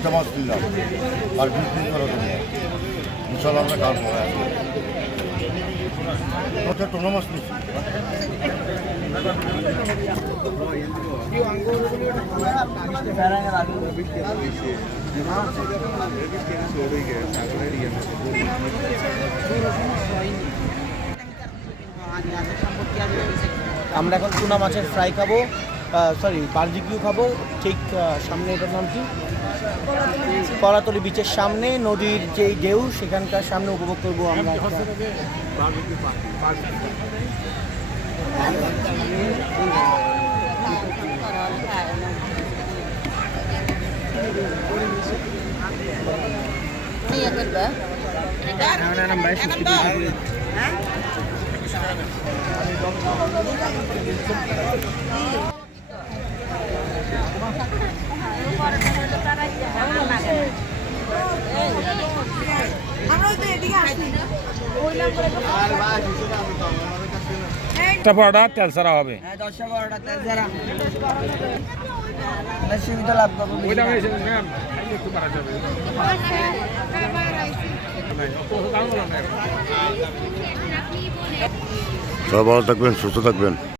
দুটা মাছ কিনলাম আর বিক্রি করার জন্য ইনশাল্লাহ আমরা কাল পরে আসব। আমরা এখন টুনা মাছের ফ্রাই খাব। সরি বার্জিকিউ খাব। ঠিক সামনে এটার নাম কি? কলাতলি বিচের সামনে, নদীর যেই ঢেউ, সেখানকার সামনে উপভোগ করব আমরা একটা- একটা পরোটা তেল ছাড়া হবে। হ্যাঁ। সবাই থাকবেন সুস্থ থাকবেন।